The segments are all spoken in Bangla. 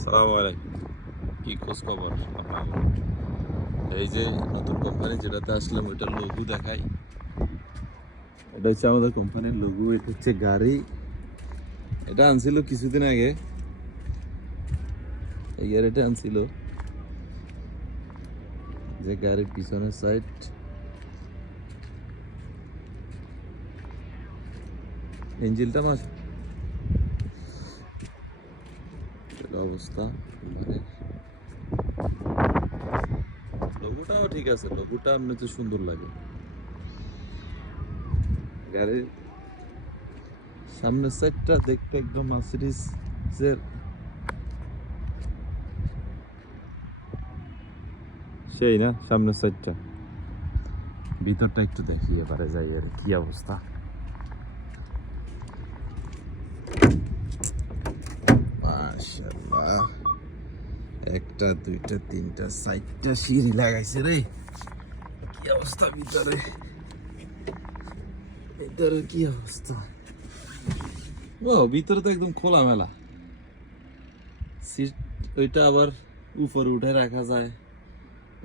সালামু আলাইকুম। কি খোঁজ খবর আপনার? এই যে নতুন কোম্পানি যেটাতে আসলাম ওইটার লোগো দেখাই। এটা হচ্ছে আমাদের কোম্পানির লোগো। এটা হচ্ছে গাড়ি। এটা আনছিল কিছুদিন আগে, এই গাড়িটা আনছিল। যে গাড়ির পিছনের সাইড, ইঞ্জিনটা মাস অবস্থা। লোগোটাও ঠিক আছে, লোগোটা আপনার তো সুন্দর লাগে। গাড়ির সামনের সাইডটা দেখতে একদম মার্সিডিজের সেই না। সামনের সাইডটা, ভিতরটা একটু দেখি এবারে যাই। আর কি অবস্থা! মাশাআল্লাহ, একটা দুইটা তিনটা চারটা সিঁড়ি লাগাইছে রে। কি অবস্থা ভিতরে! ভিতরে কি অবস্থা! ও ভিতরে তো একদম খোলামেলা। সিট ওইটা আবার উপরে উঠে রাখা যায়।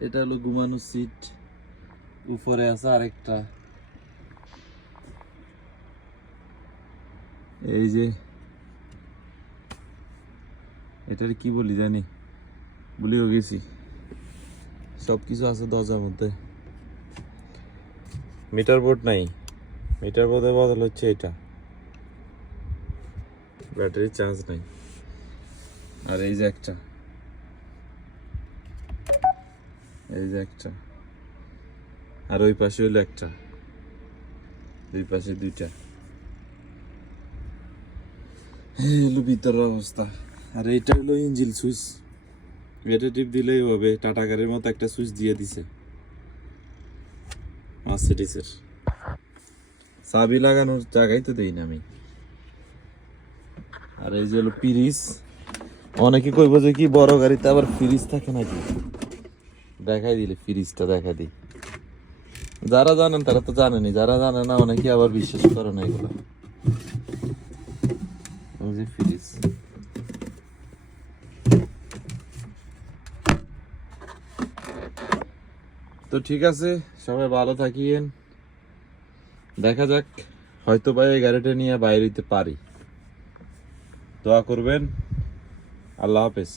এটা হলো ঘুমানোর সিট। উপরে আছে আরেকটা। এই যে এটার কি বলি জানি, ভুলেও গেছি। সবকিছু আছে দরজার মধ্যে। মিটার বোর্ড নাই, মিটার বোর্ডের বদল হচ্ছে এটা। ব্যাটারি চার্জ নাই। আর এই যে একটা, এই যে একটা, আর ওই পাশে হইলো একটা, দুই পাশে দুইটা। এই হলো ভিতরের অবস্থা। আর এইটা হলো ইঞ্জিন সুইচ। এটা টিপ দিলেই হবে। টাটা গাড়ির মতো একটা সুইচ দিয়ে দিছে মার্সিডিজের। চাবি লাগানোর জায়গায় তো দেই না আমি। আর এই যে হলো পিরিস। অনেকে কইব যে কি বড় গাড়িতে আবার ফ্রিজ থাকে নাকি। দেখাই দিলে ফ্রিজটা দেখা দিই। যারা জানেন তারা তো জানেনি, যারা জানে না অনেকে আবার বিশ্বাস করে না এগুলো। ওই যে ফ্রিজ। তো ঠিক আছে, সবাই ভালো থাকিয়েন। দেখা যাক, হয়তো বা এই গাড়িটা নিয়ে বাইরে হইতে পারি। দোয়া করবেন। আল্লাহ হাফেজ।